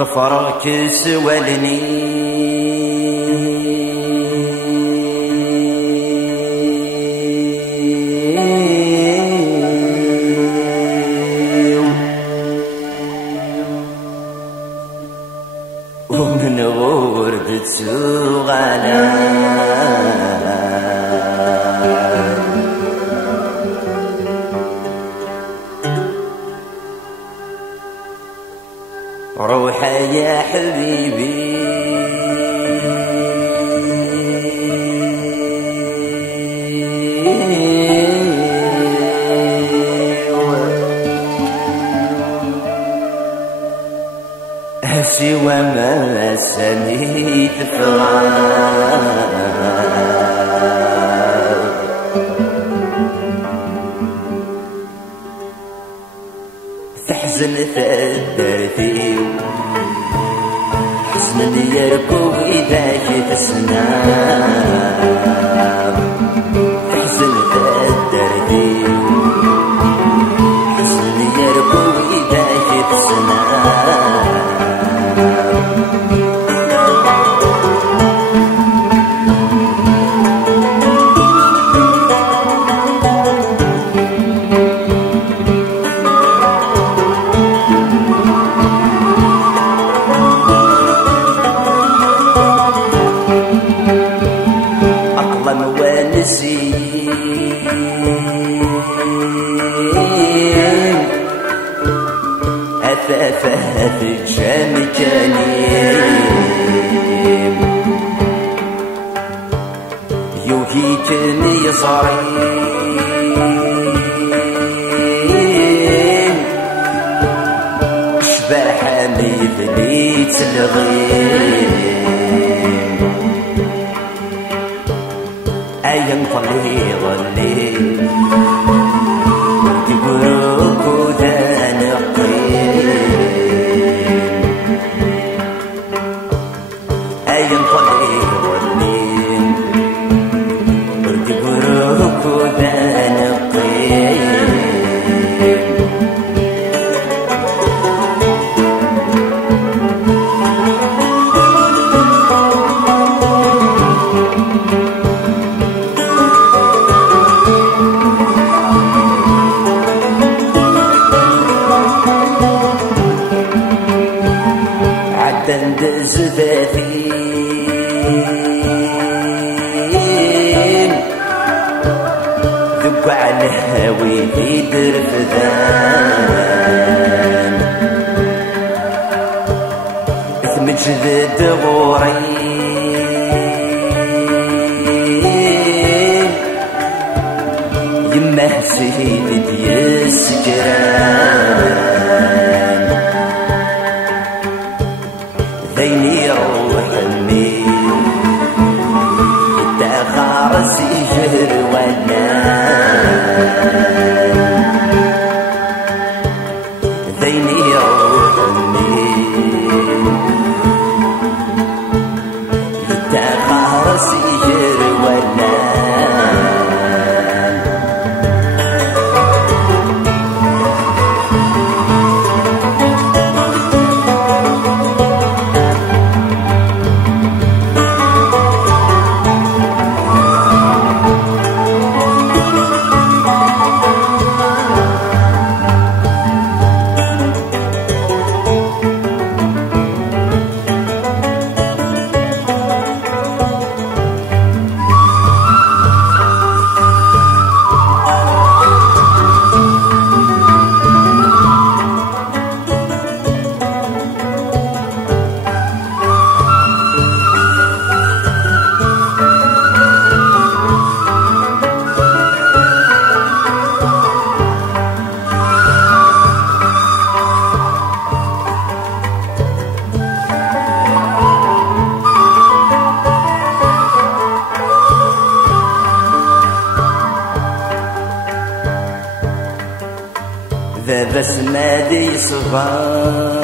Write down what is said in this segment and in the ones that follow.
ظفرك سولني ومن غربة سوغانا روح يا حبيبي سوى ما سنيت فراق تحزن ثدرتي حزن ديالكو إذا تسنى تحزن ثدرتي حزن ديالكو إذا تسنى أثاثات الجام كريم يوهيتني صريم شباح مثلي تلغيم أين طليض الليل تبروك وذا نقيم أين طليض الليل تبروك وذا نقيم دندز ذاتين ذب على الهوي يدر فذان ثمجد غوري يمه سيد ديسكران ذيني روح النيل الدخار سيجر ونان ذيني روح النيل الدخار سيجر ونان بس نادي صغار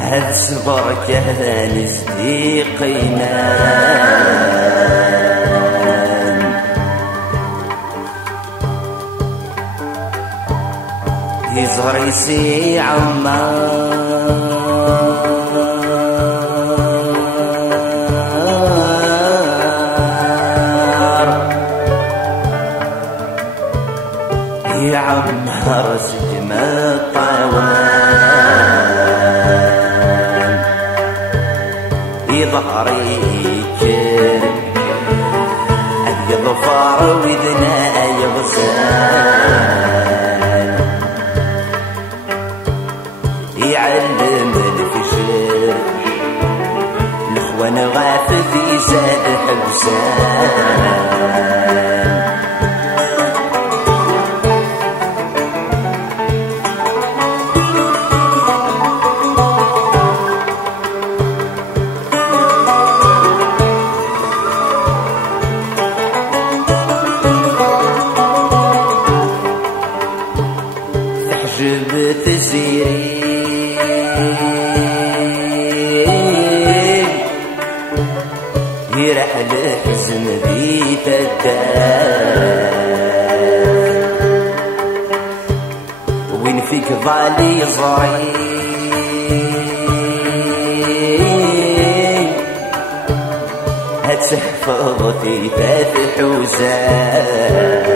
هذا صبر كان صديقينا يزهر يسي عمار يا عمار سجم الطوال يظهري كرم يظفر وذنا يغزال يعلم الفجر الاخوان غافذي زاد حبسان تحجب تزيرين يرحل حزن بيت الدار وين فيك ظالي زرين هتحفظ في ثلاث حوزان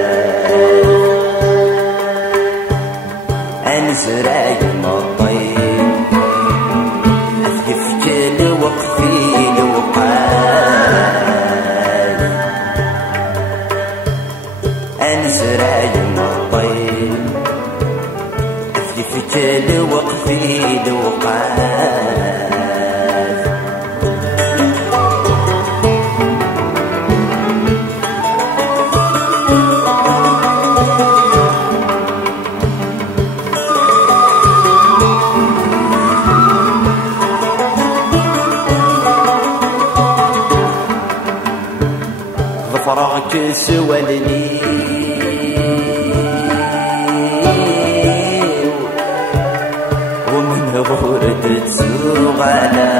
أنزرع مطيب أثقف كل وقفي لوقات أنزرع مطيب أثقف كل وقفي لوقات فراغك سوى الليل ومن غورة تسوق على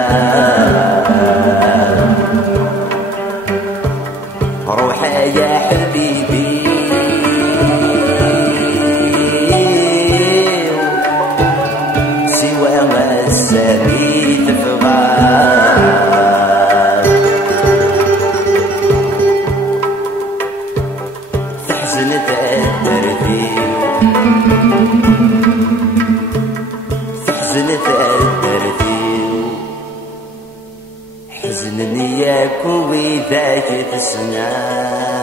روحي يا حبيبي سوى ما سميت فغار تحزن تأثر فيه تحزن تأثر فيه حزن نياك وإذا جيت سنان